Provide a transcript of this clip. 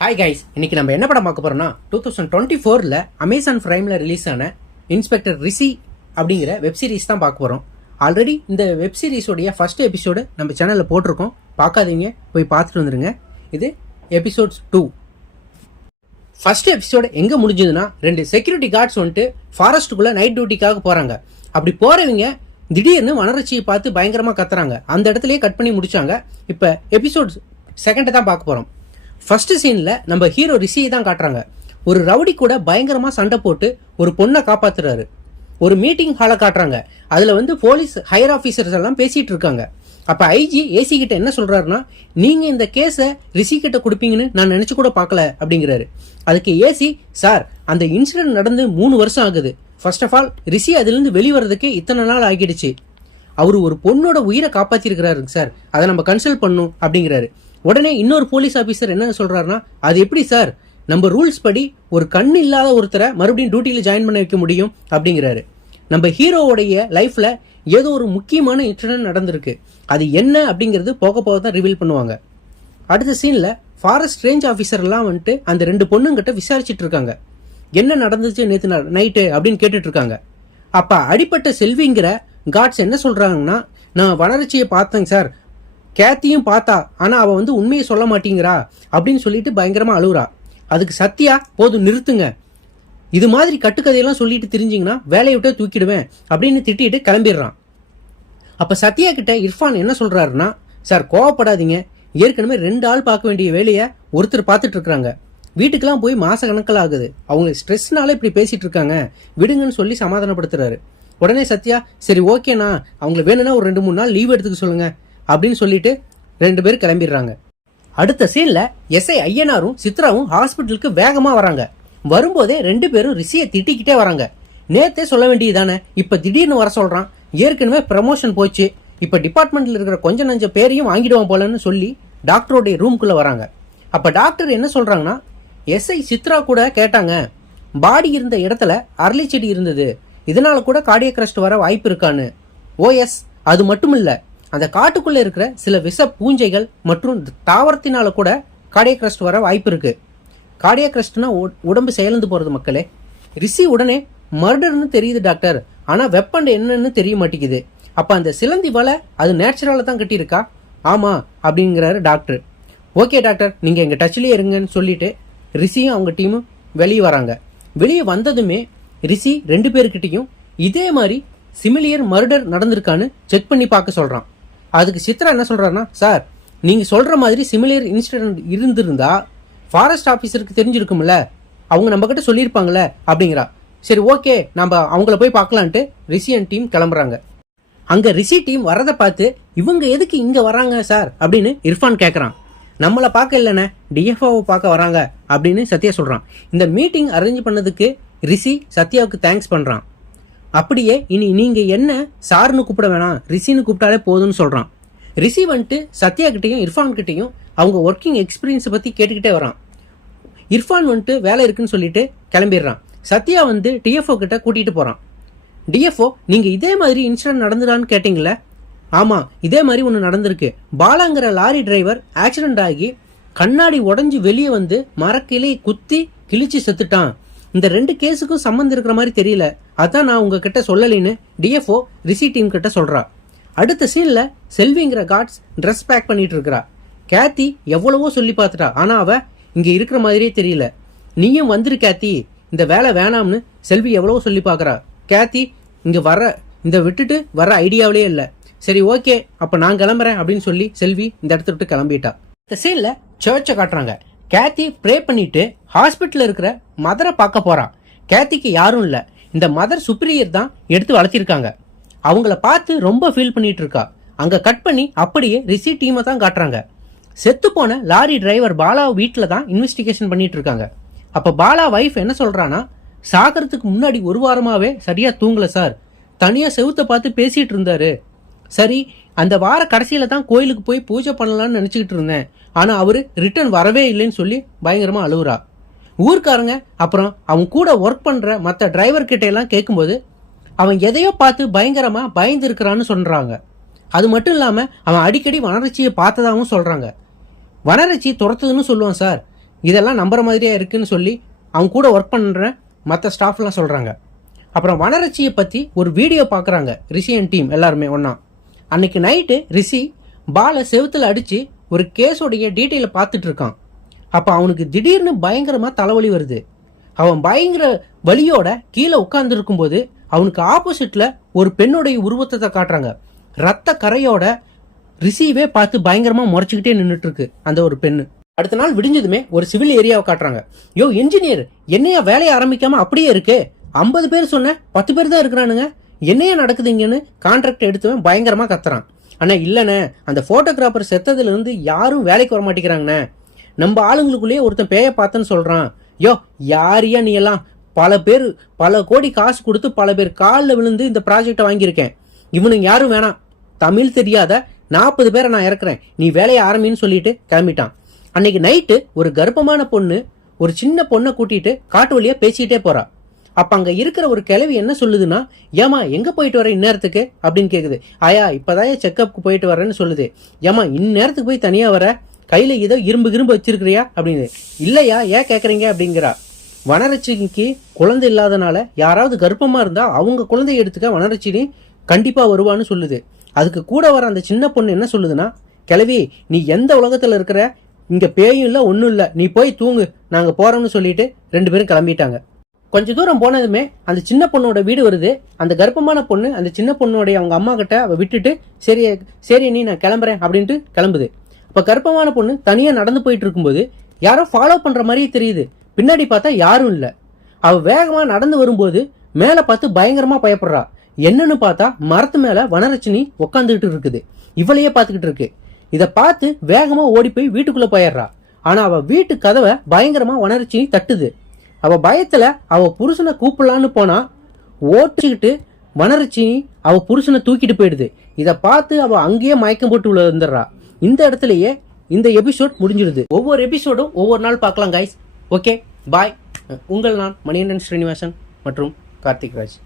Hi guys, இன்னைக்கு நம்ம என்ன படம் பார்க்க போறோம்னா 2024ல அமேசான் பிரைம்ல ரிலீஸ் ஆன இன்ஸ்பெக்டர் ரிஷி அப்படிங்கிற வெப் சீரிஸ் தான் பார்க்க போறோம். ஆல்ரெடி இந்த வெப் சீரிஸோடைய ஃபர்ஸ்ட் எபிசோடு நம்ம சேனல்ல போட்டிருக்கோம். பார்க்காதீங்க, போய் பார்த்துட்டு வந்துருங்க. இது எபிசோட்ஸ் 2. ஃபர்ஸ்ட் எபிசோடு எங்க முடிஞ்சதுன்னா, 2 செக்யூரிட்டி கார்ட்ஸ் வந்துட்டு ஃபாரஸ்ட்டுக்குள்ள நைட் டியூட்டிக்காக போறாங்க. அப்படி போறவங்க திடீர்னு வனரட்சியை பார்த்து பயங்கரமா கத்துறாங்க. அந்த இடத்துலயே கட் பண்ணி முடிச்சாங்க. இப்போ எபிசோட் 2 தான் பார்க்க போறோம். ஃபர்ஸ்ட் சீன்ல நம்ம ஹீரோ ரிஷியை தான் காட்டுறாங்க. ஒரு ரவுடி கூட பயங்கரமா சண்டை போட்டு ஒரு பொண்ணை காப்பாத்துறாரு. ஒரு மீட்டிங் ஹாலை காட்டுறாங்க. அதுல போலீஸ் ஹையர் ஆபீசர்ஸ் எல்லாம் பேசிட்டு இருக்காங்க. அப்ப ஐஜி ஏசி கிட்ட என்ன சொல்றாருன்னா, நீங்க இந்த கேஸை ரிஷி கிட்ட கொடுப்பீங்கன்னு நான் நினைச்சு கூட பார்க்கல அப்படிங்கிறாரு. அதுக்கு ஏசி, சார் அந்த இன்சிடென்ட் நடந்து 3 வருஷம் ஆகுது. ஃபர்ஸ்ட் ஆஃப் ஆல் ரிஷி அதுல இருந்து வெளிவரதுக்கு இத்தனை நாள் ஆகிடுச்சு. அவரு ஒரு பொண்ணோட உயிரை காப்பாத்திருக்கிறாரு சார், அதை நம்ம கன்சல்ட் பண்ணும் அப்படிங்கிறாரு. உடனே இன்னொரு போலீஸ் ஆபீசர் என்ன சொல்றாருன்னா, அது எப்படி சார், நம்ம ரூல்ஸ் படி ஒரு கண் இல்லாத ஒருத்தரை மறுபடியும் டியூட்டியில ஜாயின் பண்ண வைக்க முடியும் அப்படிங்கிறாரு. நம்ம ஹீரோவுடைய லைஃப்ல ஏதோ ஒரு முக்கியமான இன்சிடென்ட் நடந்திருக்கு. அது என்ன அப்படிங்கிறது போக போக தான் ரிவீல் பண்ணுவாங்க. அடுத்த சீன்ல ஃபாரஸ்ட் ரேஞ்ச் ஆபீசர் எல்லாம் அந்த 2 பொண்ணுங்கிட்ட விசாரிச்சுட்டு இருக்காங்க. என்ன நடந்துச்சு நேற்று நைட்டு அப்படின்னு கேட்டுட்டு இருக்காங்க. அப்ப அடிப்பட்ட செல்விங்கிற காட்ஸ் என்ன சொல்றாங்கன்னா, நான் வனரட்சியை பார்த்தேங்க சார், கேத்தியும் பார்த்தா, ஆனா அவ உண்மையை சொல்ல மாட்டேங்கிறா அப்படின்னு சொல்லிட்டு பயங்கரமா அழுகுறா. அதுக்கு சத்யா, போதும் நிறுத்துங்க, இது மாதிரி கட்டுக்கதையெல்லாம் சொல்லிட்டு தெரிஞ்சிங்கன்னா வேலையை விட்டு தூக்கிடுவேன் அப்படின்னு திட்டிட்டு கிளம்பிடுறான். அப்ப சத்யா கிட்ட இர்ஃபான் என்ன சொல்றாருன்னா, சார் கோவப்படாதீங்க, ஏற்கனவே 2 ஆள் பார்க்க வேண்டிய வேலையை ஒருத்தர் பார்த்துட்டு இருக்காங்க. வீட்டுக்கெல்லாம் போய் மாச கணக்கில் ஆகுது. அவங்க ஸ்ட்ரெஸ்னால இப்படி பேசிட்டு இருக்காங்க, விடுங்கன்னு சொல்லி சமாதானப்படுத்துறாரு. உடனே சத்யா, சரி ஓகேண்ணா, அவங்களுக்கு வேணும்னா ஒரு 2-3 நாள் லீவ் எடுத்துக்க சொல்லுங்க அப்படின்னு சொல்லிட்டு 2 பேரும் கிளம்பிடுறாங்க. அடுத்த சீன்ல எஸ்ஐ ஐயனாரும் சித்ராவும் ஹாஸ்பிட்டலுக்கு வேகமா வராங்க. வரும்போதே 2 பேரும் ரிஷியை திட்டிக்கிட்டே வராங்க. நேத்தே சொல்ல வேண்டியதானே, இப்ப திடீர்னு வர சொல்றான், ஏற்கனவே ப்ரமோஷன் போச்சு, இப்ப டிபார்ட்மெண்ட்ல இருக்கிற கொஞ்சம் நஞ்ச பேரையும் வாங்கிடுவான் போலன்னு சொல்லி டாக்டருடைய ரூம்குள்ள வராங்க. அப்ப டாக்டர் என்ன சொல்றாங்கன்னா, எஸ்ஐ சித்ரா கூட கேட்டாங்க, பாடி இருந்த இடத்துல அரளி செடி இருந்தது, இதனால கூட கார்டியக் அரெஸ்ட் வர வாய்ப்பு இருக்கான்னு. ஓஎஸ், அது மட்டும் இல்ல, அந்த காட்டுக்குள்ள இருக்கிற சில விஷ பூஞ்சைகள் மற்றும் தாவரத்தினால கூட கார்டியக் அரெஸ்ட் வர வாய்ப்பு இருக்கு. கார்டியக் அரெஸ்ட்னா உடம்பு செயலந்து போறது மக்களே. ரிஷி உடனே மர்டர்னு தெரியுது டாக்டர், ஆனா வெப்பன் என்னன்னு தெரிய மாட்டேங்குது. அப்ப அந்த சிலந்தி வலை அது நேச்சுரலா தான் கட்டியிருக்கா? ஆமா அப்படிங்கிறாரு டாக்டர். ஓகே டாக்டர், நீங்க எங்க டச்லயே இருங்கன்னு சொல்லிட்டு ரிஷியும் அவங்க டீமும் வெளியே வராங்க. வெளியே வந்ததுமே ரிஷி 2 பேர்கிட்டையும் இதே மாதிரி சிமிலியர் மர்டர் நடந்திருக்கான்னு செக் பண்ணி பார்க்க சொல்றான். அதுக்கு சித்ரா என்ன சொல்றாருன்னா, சார் நீங்க சொல்ற மாதிரி சிமிலியர் இன்சிடென்ட் இருந்திருந்தா ஃபாரஸ்ட் ஆபீசருக்கு தெரிஞ்சிருக்கும்ல, அவங்க நம்ம கிட்ட சொல்லியிருப்பாங்களே அப்படிங்கிறா. சரி ஓகே, நம்ம அவங்கள போய் பார்க்கலான்ட்டு ரிஷி அண்ட் டீம் கிளம்புறாங்க. அங்க ரிஷி டீம் வரதை பார்த்து, இவங்க எதுக்கு இங்க வராங்க சார் அப்படின்னு இர்ஃபான் கேட்கறான். நம்மளை பார்க்க இல்லைண்ணே, டிஎஃப்ஓவை பார்க்க வராங்க அப்படின்னு சத்யா சொல்றான். இந்த மீட்டிங் அரேஞ்ச் பண்ணதுக்கு ரிஷி சத்யாவுக்கு தேங்க்ஸ் பண்றான். அப்படியே இனி நீங்க என்ன சார்னு கூப்பிட வேணாம், ரிஷின்னு கூப்பிட்டாலே போதும்னு சொல்றான். ரிஷி சத்யா கிட்டையும் இர்ஃபான் கிட்டையும் அவங்க ஒர்க்கிங் எக்ஸ்பீரியன்ஸை பத்தி கேட்டுக்கிட்டே வரான். இர்ஃபான் வேலை இருக்குன்னு சொல்லிட்டு கிளம்பிடுறான். சத்யா டிஎஃப்ஓ கிட்ட கூட்டிட்டு போறான். டிஎஃப்ஓ, நீங்க இதே மாதிரி இன்சிடென்ட் நடந்துடான்னு கேட்டீங்களே? ஆமா, இதே மாதிரி ஒன்று நடந்திருக்கு. பாலாங்கிற லாரி டிரைவர் ஆக்சிடென்ட் ஆகி கண்ணாடி உடஞ்சி வெளியே மரக்கிளையை குத்தி கிழிச்சு செத்துட்டான். இந்த 2 கேஸுக்கும் சம்மந்தம் இருக்கிற மாதிரி தெரியல, அதான் நான் உங்ககிட்ட சொல்லலின்னு டிஎஃப்ஓ ரிஷி டீம் கிட்ட சொல்றா. அடுத்த சீன்ல செல்விங்கிற கார்ட்ஸ் ட்ரெஸ் பேக் பண்ணிட்டு இருக்கிறா. கேத்தி எவ்வளவோ சொல்லி பார்த்துட்டா, ஆனா அவ இங்க இருக்கிற மாதிரியே தெரியல. நீயும் வந்துரு கேத்தி, இந்த வேலை வேணாம்னு செல்வி எவ்வளவோ சொல்லி பார்க்கறா. கேத்தி இங்க இந்த விட்டுட்டு வர ஐடியாவிலே இல்லை. சரி ஓகே, அப்ப நான் கிளம்புறேன் அப்படின்னு சொல்லி செல்வி இந்த இடத்த விட்டு கிளம்பிட்டா. இந்த சீன்ல சர்ச்சை காட்டுறாங்க. கேத்தி ப்ரே பண்ணிட்டு ஹாஸ்பிட்டல்ல இருக்கிற மதரை பார்க்க போறான். கேத்திக்கு யாரும் இல்ல, இந்த மதர் சுப்பீரியர் தான் எடுத்து வளர்த்திருக்காங்க. அவங்கள பார்த்து ரொம்ப ஃபீல் பண்ணிட்டு இருக்கா. அங்க கட் பண்ணி அப்படியே ரிஷி டீமை தான் காட்டுறாங்க. செத்து போன லாரி டிரைவர் பாலா வீட்டுல தான் இன்வெஸ்டிகேஷன் பண்ணிட்டு இருக்காங்க. அப்ப பாலா வைஃப் என்ன சொல்றானா, சாகரத்துக்கு முன்னாடி 1 வாரமாவே சரியா தூங்கல சார், தனியா செவுத்த பார்த்து பேசிட்டு இருந்தாரு. சரி, அந்த வார கடைசியில தான் கோயிலுக்கு போய் பூஜை பண்ணலாம்னு நினைச்சுக்கிட்டு இருந்தேன், ஆனா அவரு ரிட்டர்ன் வரவே இல்லைன்னு சொல்லி பயங்கரமா அழுகுறா. ஊர்க்காரங்க அப்புறம் அவன் கூட ஒர்க் பண்ற மற்ற டிரைவர் கிட்ட எல்லாம் கேட்கும்போது அவன் எதையோ பார்த்து பயங்கரமா பயந்து இருக்கிறான்னு சொல்றாங்க. அது மட்டும் இல்லாம அவன் அடிக்கடி வனரட்சியை பார்த்ததாகவும் சொல்றாங்க. வனரட்சி துரத்துதுன்னு சொல்லுவான் சார், இதெல்லாம் நம்புற மாதிரியா இருக்குன்னு சொல்லி அவங்க கூட ஒர்க் பண்ணுற மற்ற ஸ்டாஃப்லாம் சொல்கிறாங்க. அப்புறம் வனரட்சியை பற்றி ஒரு வீடியோ பார்க்குறாங்க ரிஷி அண்ட் டீம் எல்லாருமே ஒன்றா. அன்னைக்கு நைட்டு ரிஷி பாலை செவுத்தில் அடித்து ஒரு கேஸோடைய டீட்டெயிலை பார்த்துட்டு இருக்கான். அப்போ அவனுக்கு திடீர்னு பயங்கரமாக தலைவலி வருது. அவன் பயங்கர வலியோட கீழே உட்கார்ந்து இருக்கும்போது அவனுக்கு ஆப்போசிட்டில் ஒரு பெண்ணுடைய உருவத்தை காட்டுறாங்க. ரத்த கரையோட ரிஷிவே பார்த்து பயங்கரமாக முறைச்சிக்கிட்டே நின்றுட்டு இருக்கு அந்த ஒரு பெண்ணு. அடுத்த நாள் விடிஞ்சதுமே ஒரு சிவில் ஏரியாவை காட்டுறாங்க. யோ என்ஜினியர், என்னையா வேலையை ஆரம்பிக்காம அப்படியே இருக்கு? 50 பேர் சொன்ன 10 பேர் தான் இருக்கிறானுங்க, என்னையா நடக்குதுங்கன்னு கான்ட்ராக்ட் எடுத்துவன் பயங்கரமாக கத்துறான். ஆனால் இல்லைண்ணே, அந்த ஃபோட்டோகிராஃபர் செத்ததுலேருந்து யாரும் வேலைக்கு வர மாட்டேங்கிறாங்கண்ணே. நம்ம ஆளுங்களுக்குள்ளேயே ஒருத்தன் பேய பார்த்தேன்னு சொல்கிறான். யோ யாரையா நீ எல்லாம்? பல கோடி காசு கொடுத்து பல பேர் காலில் விழுந்து இந்த ப்ராஜெக்டை வாங்கியிருக்கேன். இவனுங்க யாரும் வேணாம், தமிழ் தெரியாத 40 பேரை நான் இறக்குறேன், நீ வேலையை ஆரம்பின்னு சொல்லிட்டு கிளம்பிட்டான். அன்னைக்கு நைட்டு ஒரு கர்ப்பமான பொண்ணு ஒரு சின்ன பொண்ணை கூட்டிட்டு காட்டு வழியா பேசிக்கிட்டே போறா. அப்ப அங்க இருக்கிற ஒரு கிழவி என்ன சொல்லுதுன்னா, ஏமா எங்க போயிட்டு வர இந்நேரத்துக்கு அப்படின்னு கேக்குது. ஆயா இப்பதான் செக்அப்க்கு போயிட்டு வரேன்னு சொல்லுது. ஏமா இந்நேரத்துக்கு போய் தனியா வர, கையில ஏதோ இரும்பு வச்சிருக்கிறியா அப்படின்னு. இல்லையா, ஏன் கேக்குறீங்க அப்படிங்கிறா. வனரட்சிக்கு குழந்தை இல்லாதனால யாராவது கர்ப்பமா இருந்தா அவங்க குழந்தைய எடுத்துக்க வனரட்சினி கண்டிப்பா வருவான்னு சொல்லுது. அதுக்கு கூட வர அந்த சின்ன பொண்ணு என்ன சொல்லுதுன்னா, கிழவி நீ எந்த உலகத்துல இருக்கிற, இங்க பேயும் இல்லை ஒன்றும் இல்லை, நீ போய் தூங்கு, நாங்க போறோம்னு சொல்லிட்டு 2 பேரும் கிளம்பிட்டாங்க. கொஞ்ச தூரம் போனதுமே அந்த சின்ன பொண்ணோட வீடு வருது. அந்த கர்ப்பமான பொண்ணு அந்த சின்ன பொண்ணோடைய அவங்க அம்மா கிட்ட அவ விட்டுட்டு சரி நீ நான் கிளம்புறேன் அப்படின்ட்டு கிளம்புது. அப்ப கர்ப்பமான பொண்ணு தனியா நடந்து போயிட்டு இருக்கும்போது யாரோ ஃபாலோ பண்ற மாதிரியே தெரியுது. பின்னாடி பார்த்தா யாரும் இல்லை. அவ வேகமா நடந்து வரும்போது மேல பார்த்து பயங்கரமா பயப்படுறா. என்னன்னு பார்த்தா மரத்து மேல வனரட்சினி உட்காந்துக்கிட்டு இருக்குது. இவளையே பார்த்துக்கிட்டு இருக்கு. இதை பார்த்து வேகமா ஓடி போய் வீட்டுக்குள்ள போயிடுறா. ஆனா அவ வீட்டு கதவை பயங்கரமா வனரட்சினி தட்டுது. அவ பயத்துல அவ புருஷனை கூப்பிடலான்னு போனா ஓட்டிக்கிட்டு வனரட்சினி அவ புருஷனை தூக்கிட்டு போயிடுது. இதை பார்த்து அவ அங்கேயே மயக்கம் போட்டு விழுந்துடுறா. இந்த இடத்துலயே இந்த எபிசோட் முடிஞ்சிடுது. ஒவ்வொரு எபிசோடும் ஒவ்வொரு நாள் பார்க்கலாம் கைஸ். Okay bye. உங்கள் நான் மணிகண்டன் ஸ்ரீனிவாசன் மற்றும் கார்த்திக் ராஜ்.